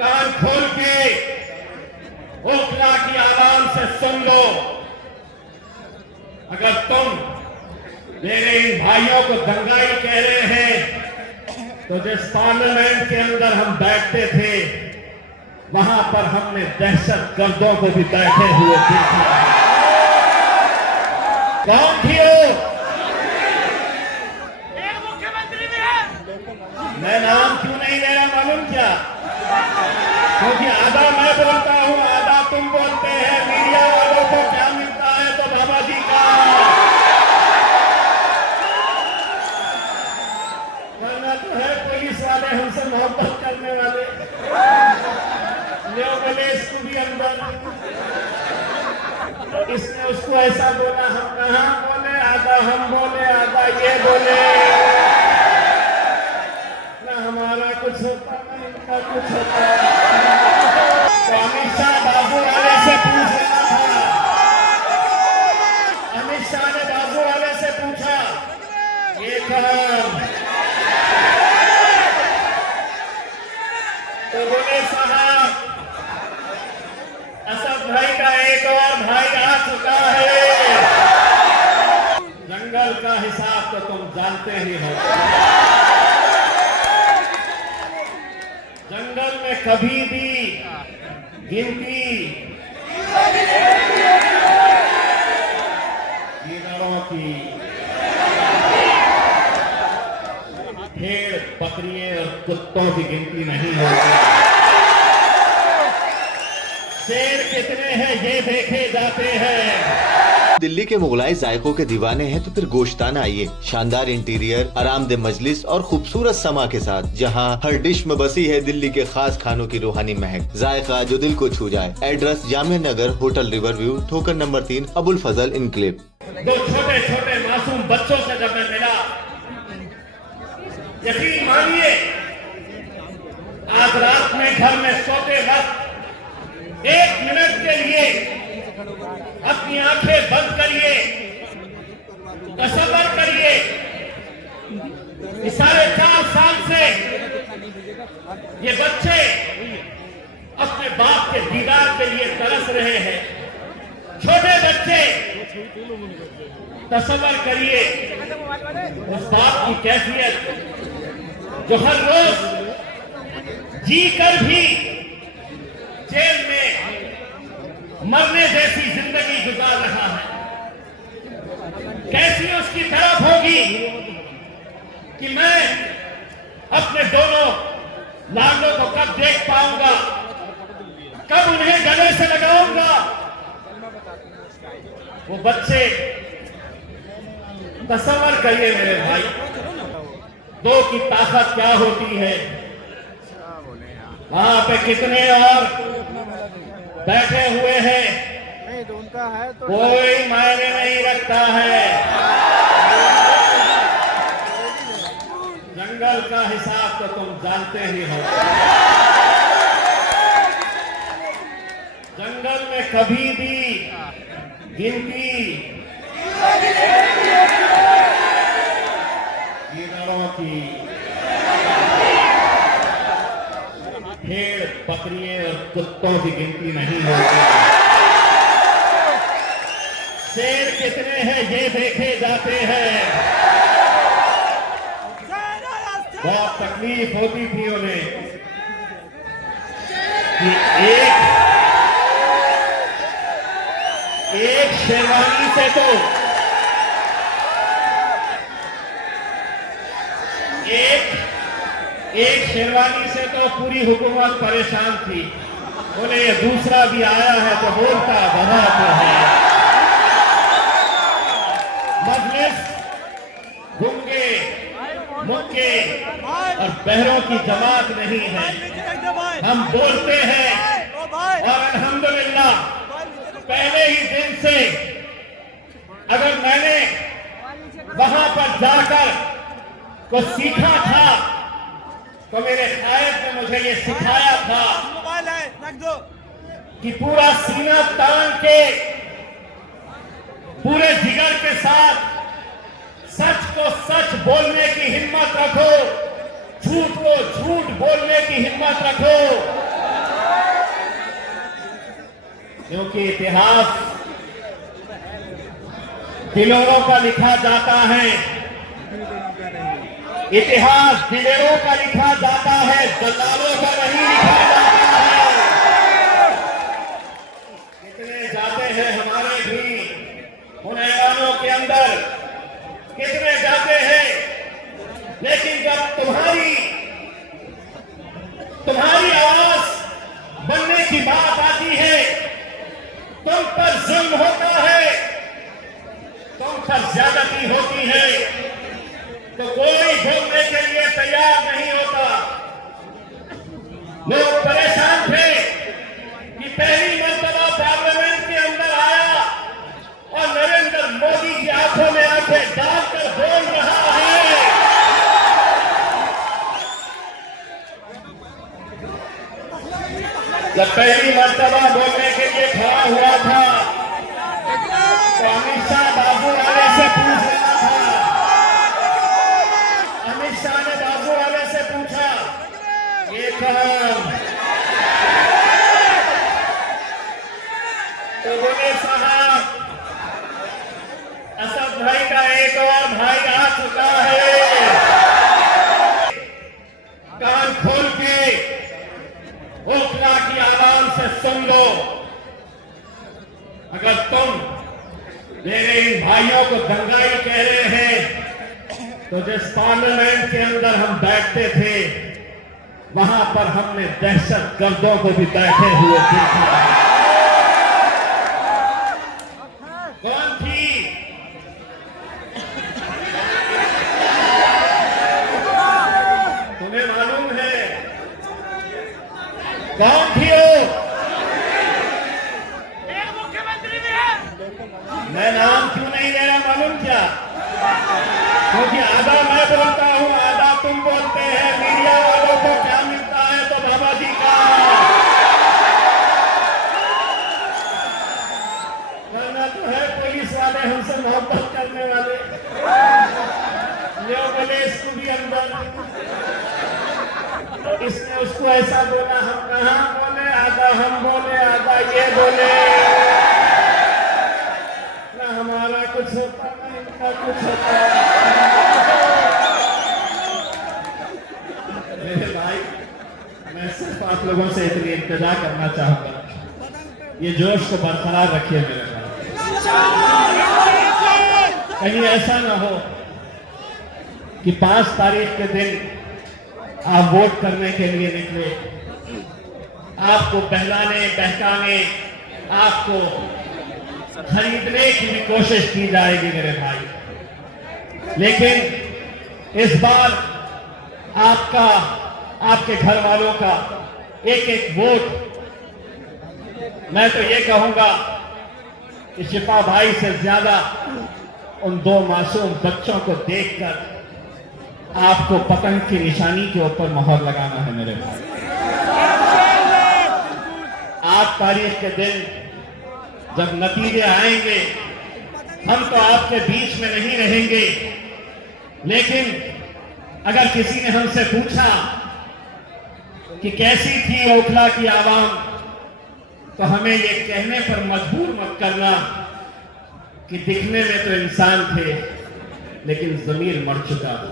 कान खोल के ओखला की आवाम से सुन लो। अगर तुम मेरे इन भाइयों को दंगाई कह रहे हैं तो जिस पार्लियामेंट के अंदर हम बैठते थे वहां पर हमने दहशत गर्दों को भी बैठे हुए देखा। कौन थी वो? मुख्यमंत्री भी है। मैं नाम क्यों नहीं ले रहा मालूम क्या? क्योंकि आधा मैं बोलता हूं, आधा तुम बोलते हैं। मीडिया वालों को क्या मिलता है तो बाबा जी का, वरना तो है पुलिस वाले हमसे मोहब्बत करने वाले। ले बोले इसको भी अंदर, इसने उसको ऐसा बोला, हम कहां बोले, आधा हम बोले आधा ये बोले। ना हमारा कुछ होता ना इनका कुछ होता। तो अमित शाह बाबू वाले से पूछ लेना था। अमित शाह ने बाबू वाले से पूछा ये कौन, तो बोले साहब असद भाई का एक और भाई आ चुका है। जंगल का हिसाब तो तुम जानते ही हो। जंगल में कभी भी गिनती गिदड़ों की, भेड़ बकरियों और कुत्तों की गिनती नहीं होती। शेर कितने हैं ये देखे जाते हैं। दिल्ली के मुगलाई जायकों के दीवाने हैं तो फिर गोश्ताना आइए। शानदार इंटीरियर, आरामदेह मजलिस और खूबसूरत समा के साथ, जहां हर डिश में बसी है दिल्ली के खास खानों की रूहानी महक, जायका जो दिल को छू जाए। Address Jamia Nagar, hotel river view, ठोकर नंबर 3, अबुल फजल इनक्लेव। दो छोटे छोटे मासूम बच्चों से जब मैं मिला, यकीन मानिए आज रात में घर में सोते वक्त 1 मिनट के लिए अपनी आंखें बंद करिए, तसव्वुर करिए कि 4.5 साल से ये बच्चे अपने बाप के दीदार के लिए तरस रहे हैं। छोटे बच्चे, तसव्वुर करिए उस बाप की कैफियत जो हर रोज जी कर भी जेल में मरने जैसी जिंदगी गुजार रहा है। कैसी उसकी तरफ होगी कि मैं अपने दोनों लाडलों को कब देख पाऊंगा, कब उन्हें गले से लगाऊंगा। वो बच्चे, तसव्वुर करिए मेरे भाई, 2 की ताकत क्या होती है। वहां पे कितने और बैठे हुए हैं, नहीं तो उनका है तो कोई मायने नहीं रखता है। जंगल का हिसाब तो तुम जानते ही हो। जंगल में कभी भी गिनती गिदड़ों की, भेड़ बकरियों और कुत्तों की गिनती नहीं होती। शेर कितने हैं ये देखे जाते हैं। बहुत तकलीफ होती थी उन्हें कि एक शेरवानी से तो एक शेरवानी से तो पूरी हुकूमत परेशान थी। बोले ये दूसरा भी आया है तो बोलता वहां तो है। मजलिस गूंगे, मुक्के और बहरों की जमात नहीं है। हम बोलते हैं और अल्हम्दुलिल्लाह पहले ही दिन से अगर मैंने वहां पर जाकर कुछ सीखा था तो मेरे कायद ने मुझे ये सिखाया था कि पूरा सीना तान के, पूरे जिगर के साथ सच को सच बोलने की हिम्मत रखो, झूठ को झूठ बोलने की हिम्मत रखो। क्योंकि इतिहास दिलेरों का लिखा जाता है, इतिहास दिलेरों का लिखा जाता है, दलालों का नहीं लिखा जाता है। कितने जाते हैं हमारे भी उन ऐलानों के अंदर, कितने जाते हैं, लेकिन जब तुम्हारी आवाज बनने की बात आती है, तुम पर जुल्म होता है, तुम पर ज्यादती होती है, तो कोई बोलने के लिए तैयार नहीं होता। लोग परेशान थे कि पहली मर्तबा पार्लियामेंट के अंदर आया और नरेंद्र मोदी की आंखों में आंखें डालकर बोल रहा है। जब पहली मर्तबा बोलने के लिए खड़ा हुआ था तो अमित शाह बाबू वाले से पूछ रहा था, अमित शाह ने बाबू वाले से पूछा, ये कौन? तो बोले साहब, असद भाई का एक और भाई आ चुका है, कान खोल के ओखला की आवाज से सुन लो। अगर तुम मेरे इन भाइयों को दंगाई कह रहे हैं, तो जिस पार्लियामेंट के अंदर हम बैठते थे, वहां पर हमने दहशत गर्दों को भी बैठे हुए देखा। कौन थी? तुम्हें मालूम है कौन थी वो? एक मुख्यमंत्री भी है। मैं नाम क्यों नहीं ले रहा मालूम क्या? क्योंकि आधा मैं बोलता हूं, आधा तुम बोलते हैं। मीडिया वालों को क्या मिलता है तो बाबा जी का, वरना तो है पुलिस वाले हमसे मोहब्बत करने वाले, जो बोले इसको भी अंदर, इसने उसको ऐसा बोला, हम कहां बोले, आधा हम बोले, आधा ये बोले, ना हमारा कुछ होता ना इनका कुछ होता। मेरे भाई, मैं सिर्फ आप लोगों से इतनी इंतजार करना चाहूंगा, ये जोश को बरकरार रखिए मेरे भाई। कहीं ऐसा ना हो कि 5 तारीख के दिन आप वोट करने के लिए निकले, आपको बहलाने बहकाने, आपको खरीदने की भी कोशिश की जाएगी मेरे भाई। लेकिन इस बार आपका, आपके घर वालों का एक एक वोट, मैं तो ये कहूंगा कि शिफा भाई से ज्यादा उन 2 मासूम बच्चों को देखकर आपको पतंग की निशानी के ऊपर मोहर लगाना है मेरे भाई। 8 तारीख के दिन जब नतीजे आएंगे, हम तो आपके बीच में नहीं रहेंगे, लेकिन अगर किसी ने हमसे पूछा कि कैसी थी ओखला की आवाम, तो हमें ये कहने पर मजबूर मत करना कि दिखने में तो इंसान थे, लेकिन जमीर मर चुका था।